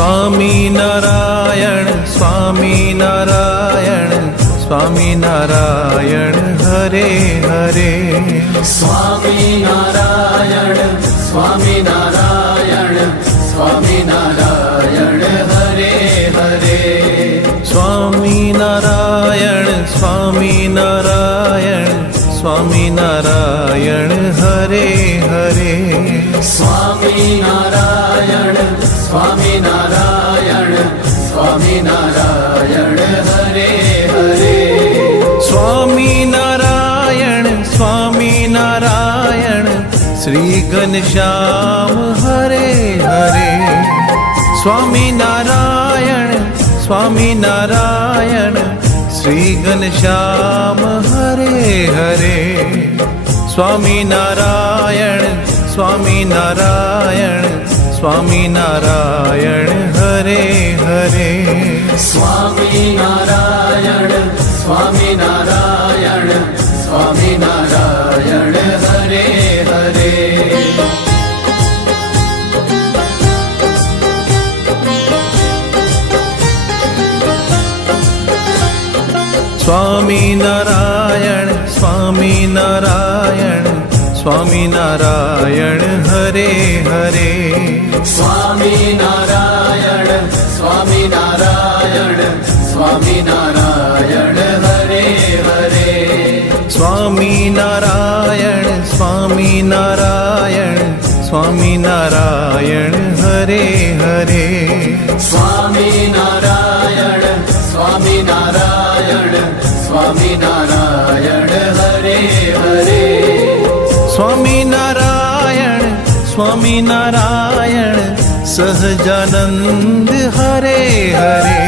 Swaminarayan Swaminarayan Swaminarayan Hare Hare. Swaminarayan Swaminarayan Swaminarayan Hare Hare. Swaminarayan Swaminarayan Swaminarayan Hare Hare. Swaminarayan Swaminarayan Swaminarayan Hare Hare. Swaminarayan Swaminarayan Shri Ghanshyam Hare Hare. Swaminarayan Swaminarayan Shri Ghanshyam Hare Hare. Swaminarayan Swaminarayan Swaminarayan Hare Hare. Swaminarayan Swaminarayan Swaminarayan Hare Hare. Swaminarayan Swaminarayan Swaminarayan Hare Hare. Swaminarayan Swaminarayan Swaminarayan Hare Hare. Swaminarayan Swaminarayan Swaminarayan Hare Hare. Swaminarayan Swaminarayan Swaminarayan Hare Hare. Swaminarayan Swaminarayan Sahajanand Hare Hare.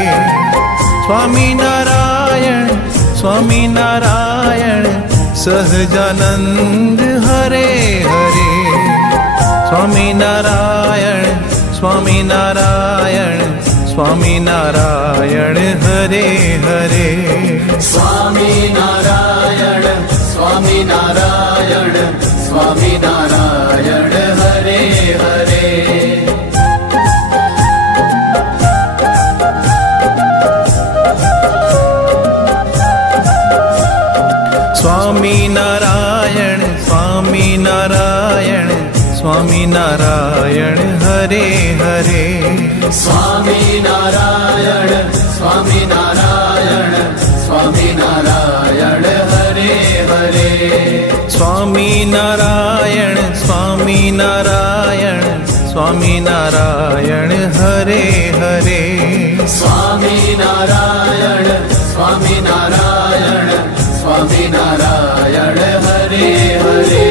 Swaminarayan Swaminarayan Sahajanand Hare Hare. Swaminarayan Swaminarayan Swaminarayan Hare Hare. Swaminarayan Swaminarayan Swaminarayan Hare Hare. Swaminarayan Swaminarayan Swaminarayan Hare Hare. Swaminarayan Swaminarayan Swaminarayan Hare Hare. Swaminarayan Swaminarayan Swaminarayan Hare Hare. Swaminarayan Swaminarayan Swaminarayan Hare Hare.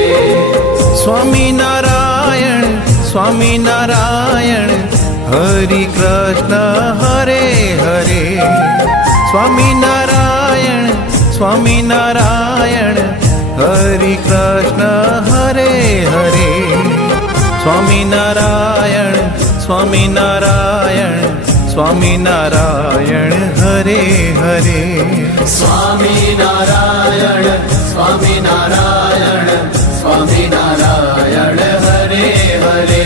Swaminarayan Swaminarayan Hari Krishna Hare Hare. Swaminarayan Swaminarayan Hari Krishna Hare Hare. Swaminarayan Swaminarayan Swaminarayan Hare Hare. Swaminarayan Swaminarayan Swaminarayan Hare Hare.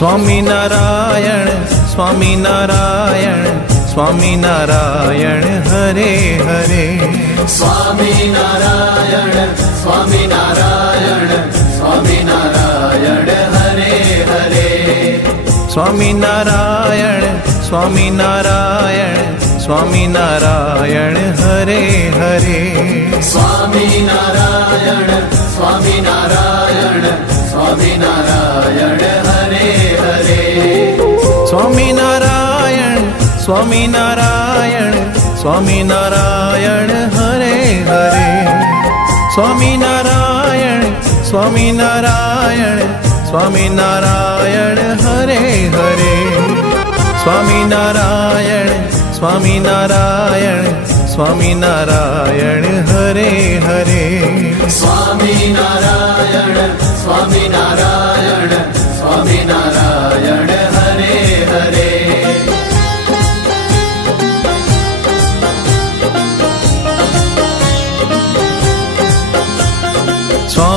Swaminarayan Swaminarayan Swaminarayan Hare Hare. Swaminarayan Swaminarayan Swaminarayan Hare Hare. Swaminarayan Swaminarayan Swaminarayan Hare Hare. Swaminarayan Swaminarayan Swaminarayan Hare Hare. Swaminarayan Swaminarayan Swaminarayan Hare Hare. Swaminarayan Swaminarayan Swaminarayan Hare Hare. Swaminarayan Swaminarayan Swaminarayan Hare Hare. Swaminarayan Swaminarayan Swaminarayan Hare Hare.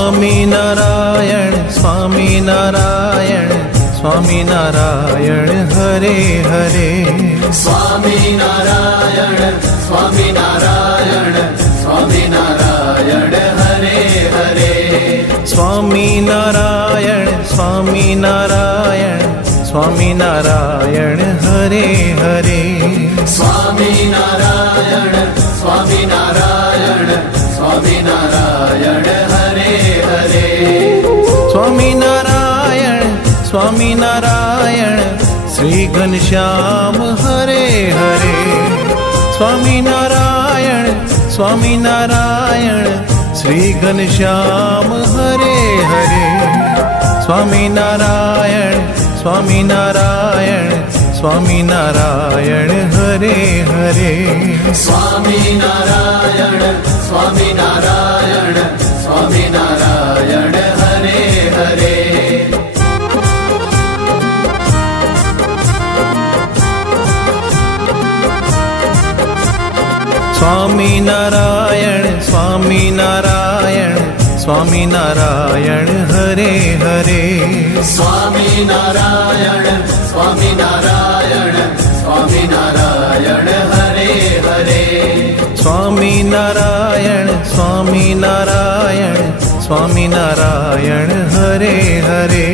Swaminarayan Swaminarayan Swaminarayan Hare Hare Swaminarayan Swaminarayan Swaminarayan Hare Hare Swaminarayan Swaminarayan Swaminarayan Hare Hare Swaminarayan Swaminarayan Swaminarayan Hare Hare Swaminarayan Swaminarayan Shri Ghanshyam Hare Hare Swaminarayan Swaminarayan Shri Ghanshyam Hare Hare Swaminarayan Swaminarayan Swaminarayan Hare Hare Swaminarayan Swaminarayan Swaminarayan Hare Hare Swaminarayan Swaminarayan Swaminarayan Hare Hare Swaminarayan Swaminarayan Swaminarayan Hare Hare Swaminarayan Swaminarayan Swaminarayan Hare Hare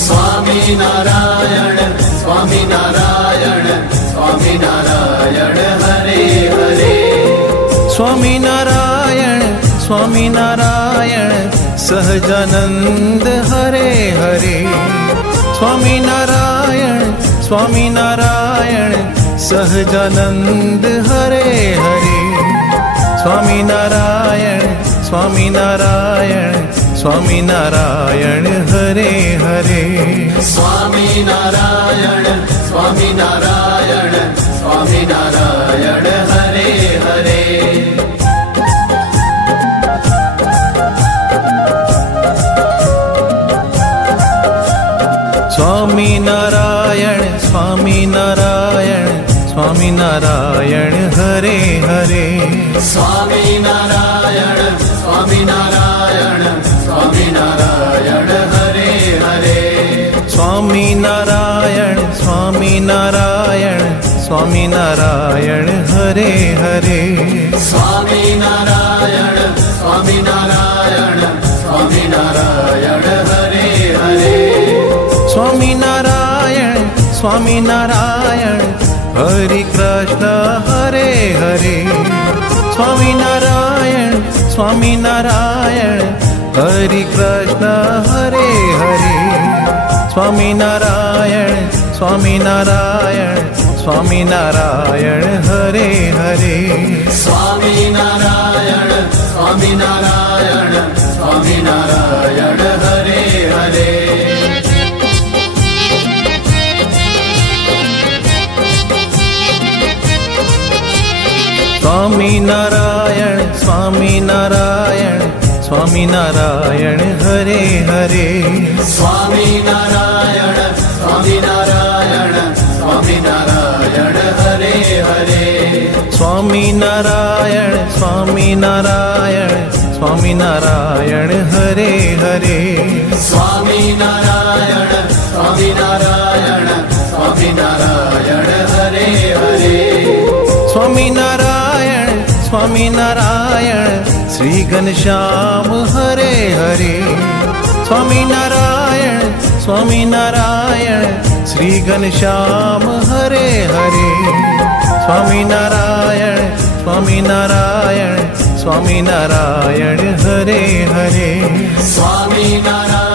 Swaminarayan Swaminarayan Swaminarayan Hare Hare Swaminarayan Swaminarayan Sahajanand Hare Hare Swaminarayan Swaminarayan Sahajanand Hare Hare Swaminarayan Swaminarayan Swaminarayan Hare Hare Swaminarayan Swaminarayan Swaminarayan Hare Hare Swaminarayan Swaminarayan Swaminarayan Hare Hare Swaminarayan Swaminarayan Swaminarayan Hare Hare Swaminarayan Swaminarayan Swaminarayan Hare Hare Swaminarayan Swaminarayan Swaminarayan Hare Hare Swaminarayan Swaminarayan Hare Krishna Hare Hare Swaminarayan Swaminarayan Hare Krishna Hare Hare Swaminarayan Swaminarayan Swaminarayan Hare Hare Swaminarayan Swaminarayan Swaminarayan Hare Hare Swaminarayan Swaminarayan Swaminarayan Hare Hare Swaminarayan Swaminarayan Swaminarayan Hare Hare Swaminarayan Swaminarayan Swaminarayan Hare Hare Swaminarayan Swaminarayan Swaminarayan Hare Hare Swaminarayan Swaminarayan Shri Ghanshyam Hare Hare Swaminarayan Swaminarayan Shri Ghanshyam Hare Hare Swaminarayan Swaminarayan Swaminarayan Hare Hare Swaminarayan